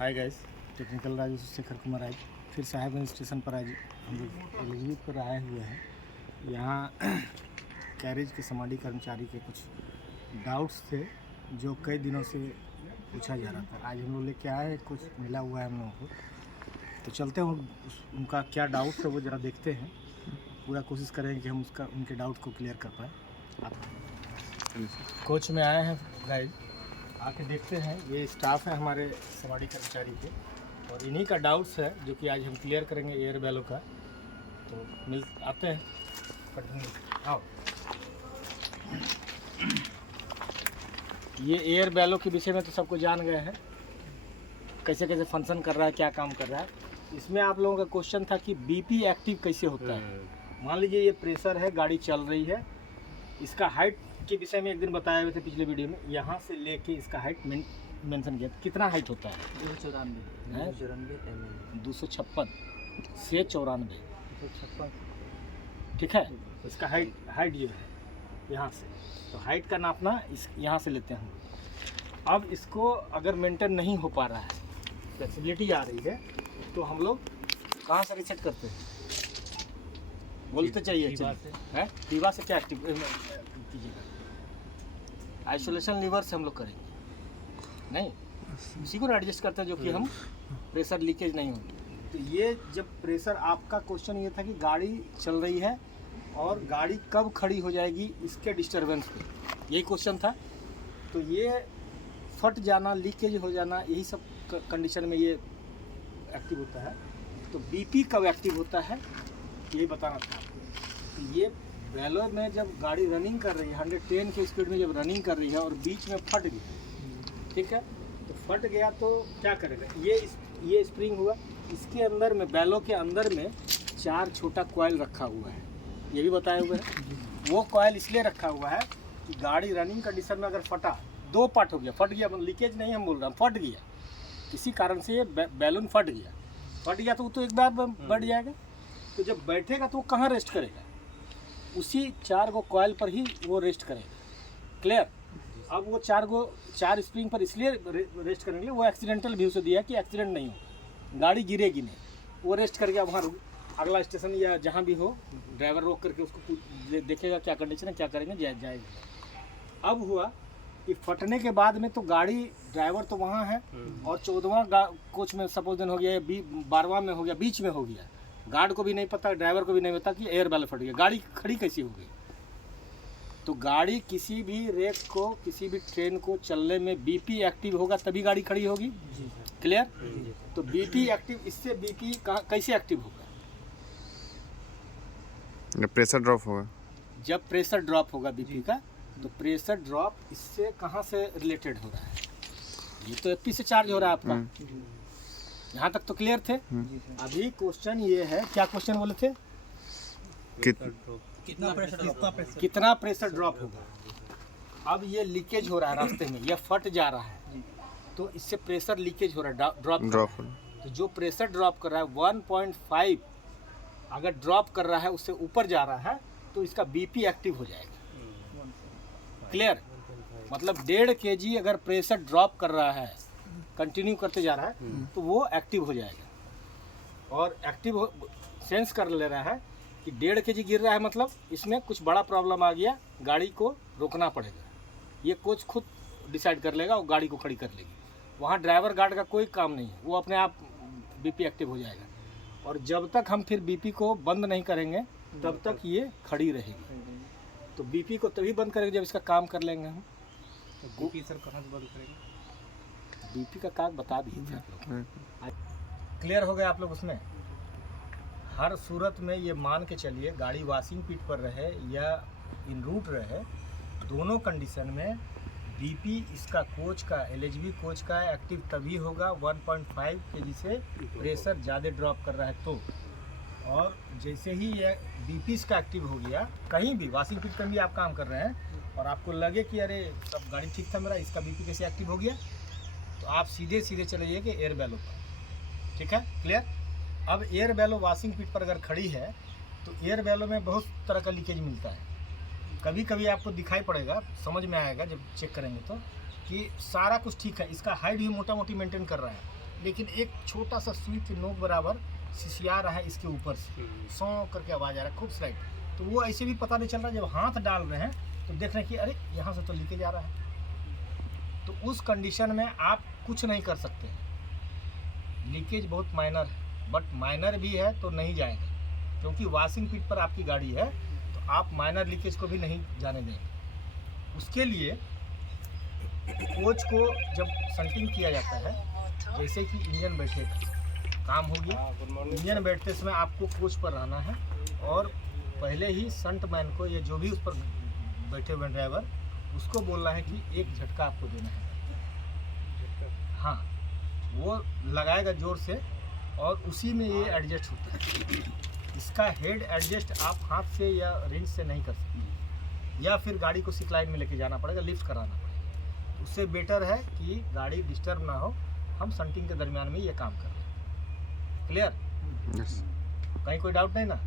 Hi guys, technical Raju Shekhar Kumar आज फिर Sahebganj station पर आज हम लोग एलिजिबिलिटी पर आए हुए हैं। यहाँ कैरेज के समाडी कर्मचारी के कुछ डाउट्स थे जो कई दिनों से पूछा जा रहा था। आज हम लोग लेके आए, कुछ मिला हुआ है हम लोगों को, तो चलते हैं उनका क्या डाउट्स है वो ज़रा देखते हैं। पूरा कोशिश करेंगे कि हम उनके डाउट को क्लियर कर पाएँ। आप कोच में आए हैं गाइड, आके देखते हैं। ये स्टाफ है हमारे समाडी कर्मचारी के, और इन्हीं का डाउट्स है जो कि आज हम क्लियर करेंगे एयर बैलो का। तो मिल आते हैं, आओ। ये एयर बैलो के विषय में तो सबको जान गए हैं, कैसे कैसे फंक्शन कर रहा है, क्या काम कर रहा है। इसमें आप लोगों का क्वेश्चन था कि बीपी एक्टिव कैसे होता है। मान लीजिए ये प्रेशर है, गाड़ी चल रही है, इसका हाइट के विषय में एक दिन बताए हुए थे पिछले वीडियो में। यहाँ से लेके इसका हाइट मेंशन किया, कितना हाइट होता है? 256 से 94, ठीक है। इसका हाइट जो है यहाँ से, तो हाइट का नापना इस यहाँ से लेते हैं हम। अब इसको अगर मेंटेन नहीं हो पा रहा है, फ्लेक्सिबिलिटी आ रही है, तो हम लोग कहाँ से रिसेट करते हैं? बोलते चाहिए टीवा से क्या एक्टिव कीजिएगा? आइसोलेशन लीवर से हम लोग करेंगे, नहीं इसी को एडजस्ट करते हैं जो कि हम प्रेशर लीकेज नहीं हो। तो ये जब प्रेशर, आपका क्वेश्चन ये था कि गाड़ी चल रही है और गाड़ी कब खड़ी हो जाएगी इसके डिस्टरबेंस पे, यही क्वेश्चन था। तो ये फट जाना, लीकेज हो जाना, यही सब कंडीशन में ये एक्टिव होता है। तो बीपी कब एक्टिव होता है यही बताना था आपको। तो ये बैलो में जब गाड़ी रनिंग कर रही है 110 की स्पीड में जब रनिंग कर रही है और बीच में फट गया, ठीक है, तो फट गया तो क्या करेगा? ये स्प्रिंग हुआ, इसके अंदर में, बैलो के अंदर में 4 छोटा कॉइल रखा हुआ है, ये भी बताए हुए हैं। वो कॉइल इसलिए रखा हुआ है कि गाड़ी रनिंग कंडीशन में अगर फटा, 2 पार्ट हो गया, फट गया, लीकेज नहीं हम बोल रहे हैं, फट गया, किसी कारण से ये बैलून फट गया तो वो तो एक बार बढ़ जाएगा। तो जब बैठेगा तो वो कहाँ रेस्ट करेगा? उसी 4 गो कॉइल पर ही वो रेस्ट करेगा। क्लियर? अब वो 4 स्प्रिंग पर इसलिए रेस्ट करने के लिए वो एक्सीडेंटल व्यू से दिया कि एक्सीडेंट नहीं हो, गाड़ी गिरेगी नहीं, वो रेस्ट करके वहाँ अगला स्टेशन या जहाँ भी हो ड्राइवर रोक करके उसको देखेगा क्या कंडीशन है, क्या करेंगे, जाएगा। अब हुआ कि फटने के बाद में तो गाड़ी, ड्राइवर तो वहाँ है और 14वां कोच में सपोज दिन हो गया, 12वां में हो गया, बीच में हो गया, गार्ड को भी नहीं पता, ड्राइवर को भी नहीं पता कि एयर बैलो फट गया, गाड़ी खड़ी कैसी हो गई। तो गाड़ी किसी भी रेक को, किसी भी ट्रेन को चलने में बीपी एक्टिव होगा तभी गाड़ी खड़ी होगी। क्लियर? तो बीपी एक्टिव, इससे बीपी कैसे एक्टिव होगा? प्रेशर ड्रॉप होगा। जब प्रेशर ड्रॉप होगा बीपी का, तो प्रेशर ड्रॉप इससे कहाँ से रिलेटेड हो रहा है? ये तो एफपी से चार्ज हो रहा है आपका। यहाँ तक तो क्लियर थे। अभी क्वेश्चन ये है, क्या क्वेश्चन बोले थे? कितना प्रेशर ड्रॉप होगा? अब ये लीकेज हो रहा है रास्ते में, यह फट जा रहा है, तो इससे प्रेशर लीकेज हो रहा है, ड्रॉप। तो जो प्रेशर ड्रॉप कर रहा है 1.5 अगर ड्रॉप कर रहा है, उससे ऊपर जा रहा है, तो इसका बीपी एक्टिव हो जाएगा। क्लियर? मतलब 1.5 kg अगर प्रेशर ड्रॉप कर रहा है, कंटिन्यू करते जा रहा है, तो वो एक्टिव हो जाएगा। और एक्टिव सेंस कर ले रहा है कि 1.5 kg गिर रहा है, मतलब इसमें कुछ बड़ा प्रॉब्लम आ गया, गाड़ी को रोकना पड़ेगा। ये कोच खुद डिसाइड कर लेगा और गाड़ी को खड़ी कर लेगी। वहाँ ड्राइवर गार्ड का कोई काम नहीं है, वो अपने आप बीपी एक्टिव हो जाएगा। और जब तक हम फिर बीपी को बंद नहीं करेंगे तब तक ये खड़ी रहेगी। तो बीपी को तभी बंद करेंगे जब इसका काम कर लेंगे हम। तो बीपी सर कहाँ से बंद करेंगे? बीपी का काम बता दिए थे आप लोग। क्लियर हो गया आप लोग? उसमें हर सूरत में ये मान के चलिए, गाड़ी वॉशिंग पिट पर रहे या इन रूट रहे, दोनों कंडीशन में बीपी इसका कोच का, एलएचबी कोच का एक्टिव तभी होगा 1.5 kg से प्रेशर ज़्यादा ड्रॉप कर रहा है तो। और जैसे ही ये बीपी इसका एक्टिव हो गया, कहीं भी वॉशिंग पिट पर भी आप काम कर रहे हैं और आपको लगे कि अरे सब गाड़ी ठीक था मेरा, इसका बीपी कैसे एक्टिव हो गया, तो आप सीधे चले जाइए कि एयर बैलो पर। ठीक है? क्लियर? अब एयर बैलो वॉशिंग पिट पर अगर खड़ी है तो एयर बैलो में बहुत तरह का लीकेज मिलता है। कभी कभी आपको दिखाई पड़ेगा, समझ में आएगा जब चेक करेंगे तो, कि सारा कुछ ठीक है, इसका हाइट भी मोटा मोटी मेंटेन कर रहा है, लेकिन एक छोटा सा सुई की नोक बराबर सिसिया रहा है इसके ऊपर से, सौ करके आवाज़ आ रहा है खूब स्लाइड। तो वो ऐसे भी पता नहीं चल रहा, जब हाथ डाल रहे हैं तो देख रहे हैं कि अरे यहाँ से तो लीकेज आ रहा है। तो उस कंडीशन में आप कुछ नहीं कर सकते हैं। लीकेज बहुत माइनर है, बट माइनर भी है तो नहीं जाएगा, क्योंकि वॉशिंग पिट पर आपकी गाड़ी है, तो आप माइनर लीकेज को भी नहीं जाने देंगे। उसके लिए कोच को जब संटिंग किया जाता है, जैसे कि इंजन बैठेगा, काम हो गया, इंजन बैठते समय आपको कोच पर रहना है और पहले ही संट मैन को या जो भी उस पर बैठे हुए ड्राइवर, उसको बोलना है कि एक झटका आपको देना है। हाँ, वो लगाएगा जोर से और उसी में ये एडजस्ट होता है। इसका हेड एडजस्ट आप हाथ से या रिंच से नहीं कर सकते, या फिर गाड़ी को सिक्लाइन में लेके जाना पड़ेगा, लिफ्ट कराना पड़ेगा। उससे बेटर है कि गाड़ी डिस्टर्ब ना हो, हम संटिंग के दरमियान में ये काम कर रहे हैं। क्लियर? यस। कहीं कोई डाउट नहीं ना?